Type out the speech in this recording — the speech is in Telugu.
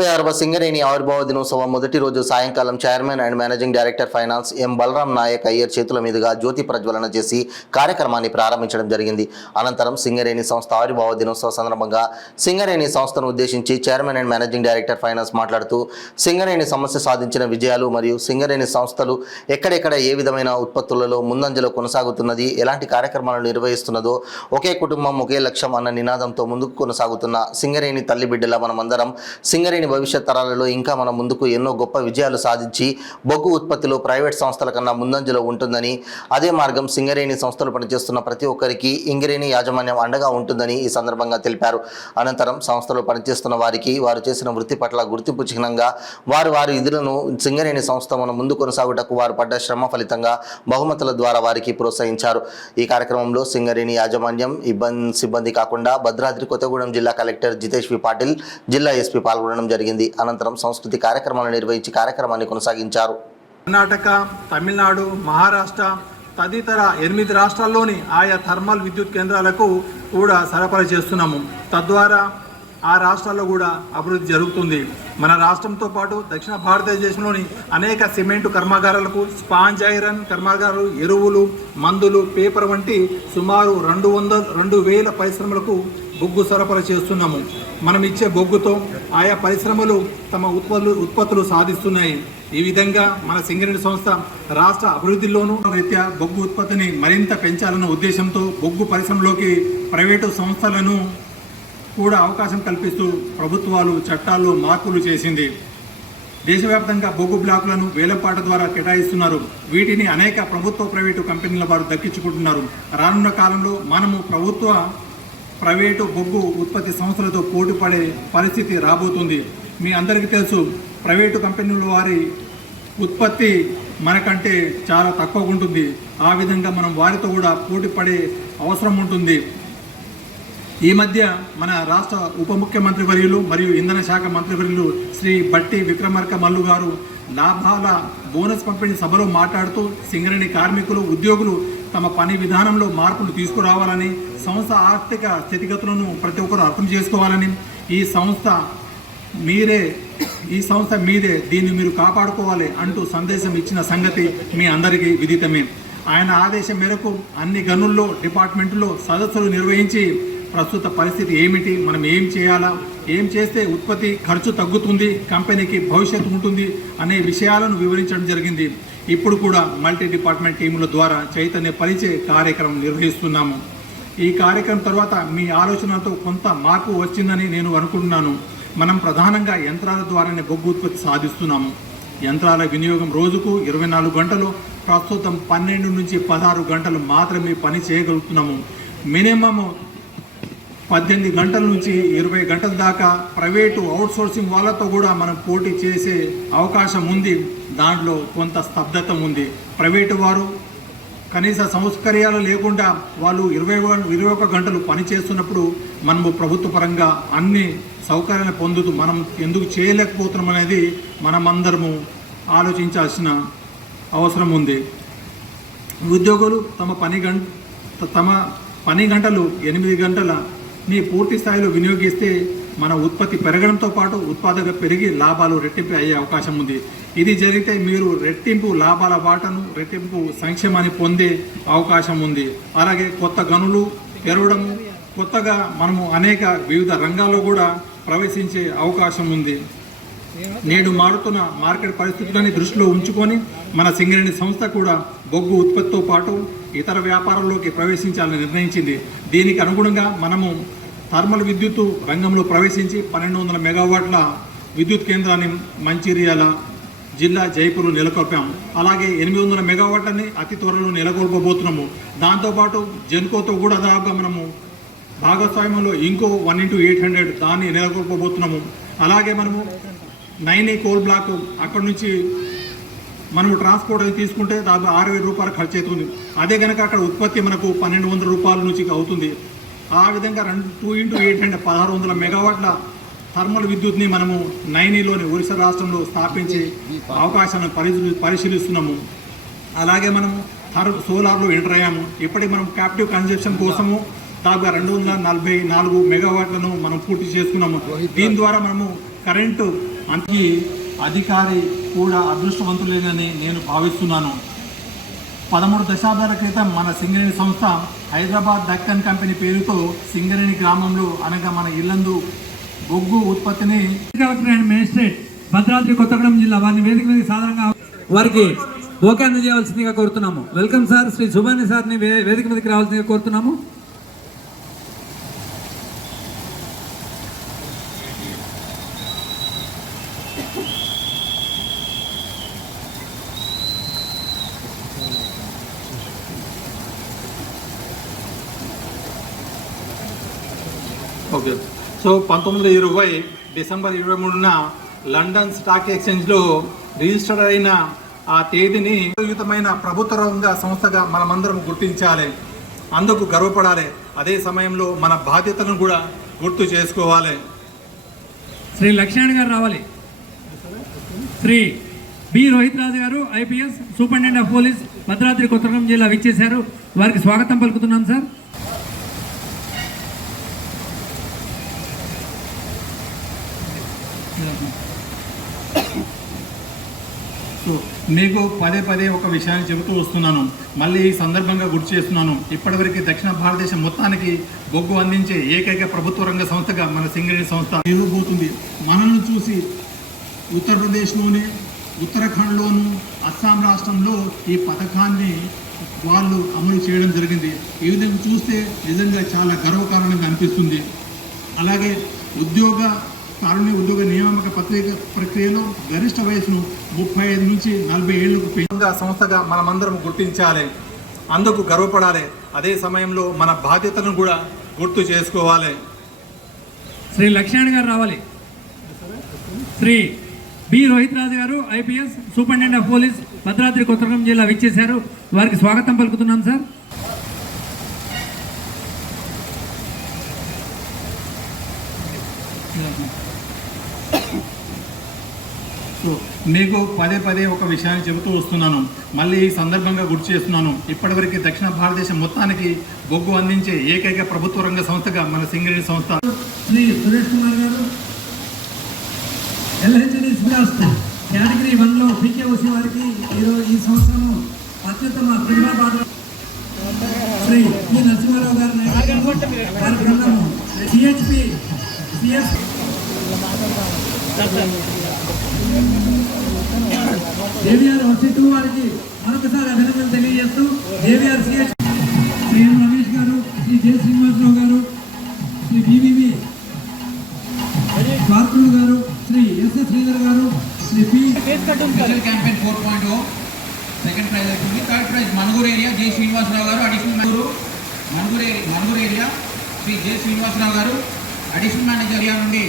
136వ సింగరేణి ఆవిర్భావ దినోత్సవం మొదటి రోజు సాయంకాలం chairman and managing director finance M Balaram Naik అయ్యర్ చేతుల మీదుగా జ్యోతి ప్రజ్వలన చేసి కార్యక్రమాన్ని ప్రారంభించడం జరిగింది. అనంతరం సింగరేణి సంస్థ ఆవిర్భావ దినోత్సవ సందర్భంగా సింగరేణి సంస్థను ఉద్దేశించి chairman and managing director finance మాట్లాడుతూ సింగరేణి సంస్థ సాధించిన విజయాలు మరియు సింగరేణి సంస్థలు ఎక్కడెక్కడ ఏ విధమైన ఉత్పత్తులలో ముందంజలో కొనసాగుతున్నది, ఎలాంటి కార్యక్రమాలను నిర్వహిస్తున్నదో, ఒకే కుటుంబం ఒకే లక్ష్యం అన్న నినాదంతో ముందుకు కొనసాగుతున్న సింగరేణి తల్లి బిడ్డల మనమందరం సింగరేణి భవిష్యత్ తరాలలో ఇంకా మన ముందుకు ఎన్నో గొప్ప విజయాలు సాధించి బొగ్గు ఉత్పత్తిలో ప్రైవేట్ సంస్థల కన్నా ముందంజలో ఉంటుందని, అదే మార్గం సింగరేణి సంస్థలు పనిచేస్తున్న ప్రతి ఒక్కరికి ఇంగరేణి యాజమాన్యం అండగా ఉంటుందని ఈ సందర్భంగా తెలిపారు. అనంతరం సంస్థలో పనిచేస్తున్న వారికి వారు చేసిన వృత్తి పట్ల గుర్తింపు చిహ్నంగా వారి విధులను సింగరేణి సంస్థ మన ముందు కొనసాగుటకు వారు పడ్డ శ్రమ ఫలితంగా బహుమతుల ద్వారా వారికి ప్రోత్సహించారు. ఈ కార్యక్రమంలో సింగరేణి యాజమాన్యం సిబ్బంది కాకుండా భద్రాద్రి కొత్తగూడెం జిల్లా కలెక్టర్ జితేష్ వి పాటిల్, జిల్లా ఎస్పీ పాల్గొనడం జరిగింది. అనంతరం సంస్కృతి కార్యక్రమాలను నిర్వహించి కార్యక్రమాన్ని కొనసాగించారు. కర్ణాటక, తమిళనాడు, మహారాష్ట్ర తదితర 8 రాష్ట్రాల్లోని ఆయా థర్మల్ విద్యుత్ కేంద్రాలకు కూడా సరఫరా చేస్తున్నాము. తద్వారా ఆ రాష్ట్రాల్లో కూడా అభివృద్ధి జరుగుతుంది. మన రాష్ట్రంతో పాటు దక్షిణ భారతదేశంలోని అనేక సిమెంటు కర్మాగారాలకు, స్పాంజ్ ఐరన్ కర్మాగారాలు, ఎరువులు, మందులు, పేపర్ వంటి సుమారు 2,000 పరిశ్రమలకు బొగ్గు సరఫరా చేస్తున్నాము. మనం ఇచ్చే బొగ్గుతో ఆయా పరిశ్రమలు తమ ఉత్పత్తులు సాధిస్తున్నాయి. ఈ విధంగా మన సింగరేణి సంస్థ రాష్ట్ర అభివృద్ధిలోనూ రీత్యా బొగ్గు ఉత్పత్తిని మరింత పెంచాలన్న ఉద్దేశంతో బొగ్గు పరిశ్రమలోకి ప్రైవేటు సంస్థలను కూడా అవకాశం కల్పిస్తూ ప్రభుత్వాలు చట్టాల్లో మార్పులు చేసింది. దేశవ్యాప్తంగా బొగ్గు బ్లాకులను వేలంపాట ద్వారా కేటాయిస్తున్నారు. వీటిని అనేక ప్రభుత్వ ప్రైవేటు కంపెనీల వారు దక్కించుకుంటున్నారు. రానున్న కాలంలో మనము ప్రైవేటు బొగ్గు ఉత్పత్తి సంస్థలతో పోటీ పడే పరిస్థితి రాబోతుంది. మీ అందరికీ తెలుసు, ప్రైవేటు కంపెనీల వారి ఉత్పత్తి మనకంటే చాలా తక్కువగా ఉంటుంది. ఆ విధంగా మనం వారితో కూడా పోటీ పడే అవసరం ఉంటుంది. ఈ మధ్య మన రాష్ట్ర ఉప ముఖ్యమంత్రి వర్యులు మరియు ఇంధన శాఖ మంత్రి వర్యులు శ్రీ బట్టి విక్రమార్క మల్లు గారు లాభాల బోనస్ పంపిణీ సభలో మాట్లాడుతూ సింగరేణి కార్మికులు, ఉద్యోగులు తమ పని విధానంలో మార్పులు తీసుకురావాలని, సంస్థ ఆర్థిక స్థితిగతులను ప్రతి ఒక్కరు అర్థం చేసుకోవాలని, ఈ సంస్థ మీదే, దీన్ని మీరు కాపాడుకోవాలి అంటూ సందేశం ఇచ్చిన సంగతి మీ అందరికీ విదితమే. ఆయన ఆదేశం మేరకు అన్ని గనుల్లో, డిపార్ట్మెంట్లో సదస్సులు నిర్వహించి ప్రస్తుత పరిస్థితి ఏమిటి, మనం ఏం చేయాలా, ఏం చేస్తే ఉత్పత్తి ఖర్చు తగ్గుతుంది, కంపెనీకి భవిష్యత్తు ఉంటుంది అనే విషయాలను వివరించడం జరిగింది. ఇప్పుడు కూడా మల్టీ డిపార్ట్మెంట్ టీముల ద్వారా చైతన్య పరిచే కార్యక్రమం నిర్వహిస్తున్నాము. ఈ కార్యక్రమం తర్వాత మీ ఆలోచనతో కొంత మార్పు వచ్చిందని నేను అనుకుంటున్నాను. మనం ప్రధానంగా యంత్రాల ద్వారానే బొగ్గు ఉత్పత్తి సాధిస్తున్నాము. యంత్రాల వినియోగం రోజుకు 24 గంటలు, ప్రస్తుతం 12 నుంచి 16 గంటలు మాత్రమే పని చేయగలుగుతున్నాము. మినిమమ్ 18 గంటల నుంచి 20 గంటల దాకా ప్రైవేటు అవుట్సోర్సింగ్ వాళ్ళతో కూడా మనం పోటీ చేసే అవకాశం ఉంది. దాంట్లో కొంత స్తబ్దత ఉంది. ప్రైవేటు వారు కనీస సౌకర్యాలు లేకుండా వాళ్ళు 21 గంటలు పని చేస్తున్నప్పుడు మనము ప్రభుత్వ పరంగా అన్ని సౌకర్యాలను పొందుతూ మనం ఎందుకు చేయలేకపోతున్నాం అనేది మనమందరము ఆలోచించాల్సిన అవసరం ఉంది. ఉద్యోగులు తమ పని గంటలు 8 గంటలని పూర్తి స్థాయిలో వినియోగిస్తే మన ఉత్పత్తి పెరగడంతో పాటు ఉత్పాదక పెరిగి లాభాలు రెట్టింపు అయ్యే అవకాశం ఉంది. ఇది జరిగితే మీరు రెట్టింపు లాభాల బాటను, రెట్టింపు సంక్షేమాన్ని పొందే అవకాశం ఉంది. అలాగే కొత్త గనులు పెరగడము, కొత్తగా మనము అనేక వివిధ రంగాల్లో కూడా ప్రవేశించే అవకాశం ఉంది. నేడు మారుతున్న మార్కెట్ పరిస్థితులని దృష్టిలో ఉంచుకొని మన సింగరేణి సంస్థ కూడా బొగ్గు ఉత్పత్తితో పాటు ఇతర వ్యాపారాల్లోకి ప్రవేశించాలని నిర్ణయించింది. దీనికి అనుగుణంగా మనము థర్మల్ విద్యుత్ రంగంలో ప్రవేశించి 1200 మెగావాట్ల విద్యుత్ కేంద్రాన్ని మంచిర్యాల జిల్లా జైపూర్ నెలకొల్పాం. అలాగే 800 మెగావాట్లని అతి త్వరలో నెలకొల్పబోతున్నాము. దాంతోపాటు జెన్కోతో కూడా దాదాపుగా మనము భాగస్వామ్యంలో ఇంకో 1x800 దాన్ని నెలకొల్పబోతున్నాము. అలాగే మనము 9 కోల్ బ్లాక్ అక్కడ నుంచి మనము ట్రాన్స్పోర్ట్ అది తీసుకుంటే దాదాపు 6,000 రూపాయలు ఖర్చు అవుతుంది. అదే కనుక అక్కడ ఉత్పత్తి మనకు 1,200 రూపాయల నుంచి అవుతుంది. ఆ విధంగా 2x800 1600 మెగావాట్ల థర్మల్ విద్యుత్ని మనము నైనీలోని ఒరిస్సా రాష్ట్రంలో స్థాపించి అవకాశాలను పరిశీలిస్తున్నాము. అలాగే మనము సోలార్లో ఎంటర్ అయ్యాము. ఇప్పటికి మనం క్యాప్టివ్ కన్జంప్షన్ కోసము దాదాపుగా 244 మెగావాట్లను మనం పూర్తి చేసుకున్నాము. దీని ద్వారా మనము కరెంటు అంతకీ అధికారి కూడా అదృష్టవంతులేనని నేను భావిస్తున్నాను. 13 దశాబ్దాల క్రితం మన సింగరేణి సంస్థ హైదరాబాద్ దక్కన్ కంపెనీ పేరుతో సింగరేణి గ్రామంలో అనగా మన ఇల్లందు బొగ్గు ఉత్పత్తిని collector and magistrate Bhadradri Kothagudem జిల్లా వారిని వేదిక మీద సాధారణంగా వారికి ఓకే అందజేయవలసిందిగా కోరుతున్నాము. Welcome sir. శ్రీ సుభాని సార్ని వేదిక మీదకి రావాల్సిందిగా కోరుతున్నాము. ఓకే. సో 1920 డిసెంబర్ 23న లండన్ స్టాక్ ఎక్స్చేంజ్లో రిజిస్టర్ అయిన ఆ తేదీని యుతమైన ప్రభుత్వ రంగ సంస్థగా మనమందరం గుర్తించాలి. అందుకు గర్వపడాలి. అదే సమయంలో మన బాధ్యతలను కూడా గుర్తు చేసుకోవాలి. శ్రీ లక్ష్మణ్ గారు రావాలి. శ్రీ బి రోహిత్ రాజు గారు IPS superintendent of police Bhadradri Kothagudem జిల్లా విచ్చేశారు. వారికి స్వాగతం పలుకుతున్నాం సార్. సో మీకు పదే ఒక విషయాన్ని చెబుతూ వస్తున్నాను. మళ్ళీ ఈ సందర్భంగా గుర్తు చేస్తున్నాను. ఇప్పటివరకు దక్షిణ భారతదేశం మొత్తానికి బొగ్గు అందించే ఏకైక ప్రభుత్వ రంగ సంస్థగా మన సింగరేణి సంస్థ ఎదుగుబోతుంది. మనల్ని చూసి ఉత్తరప్రదేశ్లోని ఉత్తరాఖండ్లోను అస్సాం రాష్ట్రంలో ఈ పథకాన్ని వాళ్ళు అమలు చేయడం జరిగింది. ఈ విధంగా చూస్తే నిజంగా చాలా గర్వకారణంగా అనిపిస్తుంది. అలాగే ఉద్యోగ నియామక ప్రక్రియలో గరిష్ట వయసును 35 నుంచి 40 ఏళ్లకు సంస్థగా మనమందరం గుర్తించాలి. అందుకు గర్వపడాలి. అదే సమయంలో మన బాధ్యతలను కూడా గుర్తు చేసుకోవాలి. శ్రీ లక్ష్మణ్ గారు రావాలి. శ్రీ బి రోహిత్ రాజు గారు IPS superintendent of police Bhadradri Kothagudem జిల్లా విచ్చేశారు. వారికి స్వాగతం పలుకుతున్నాం సార్. సో మీకు పదే ఒక విషయాన్ని చెబుతూ వస్తున్నాను. మళ్ళీ ఈ సందర్భంగా గుర్తు చేస్తున్నాను. ఇప్పటివరకు దక్షిణ భారతదేశం మొత్తానికి బొగ్గు అందించే ఏకైక ప్రభుత్వ రంగ సంస్థగా మన సింగరేణి సంస్థ. శ్రీ సురేష్ కుమార్ గారు ఎల్హెచ్డి కేటగిరీ 1లో పీకేఓసి వారికి ఈ సంవత్సరం అత్యుత్తమ ప్రతిభా పాత్ర శ్రీ పి నరసింహారావు గారి సిహెచ్పి సిఎస్ జేవిఆర్ వర్సిటీ వారికి మరొకసారి అభినందనలు తెలియజేస్తూ జేవిఆర్ సిహెచ్ శ్రీ ఎం రమేష్ గారు, శ్రీ జె శ్రీనివాసరావు గారు, శ్రీ బివివి కార్పులు గారు, Shri SS Sridhar garu, Shri P special campaign 4.0 second prize అవుతుంది. Third prize Manuguru area J Srinivasarao garu additional Manuguru area Shri J Srinivasarao garu additional manager area నుండి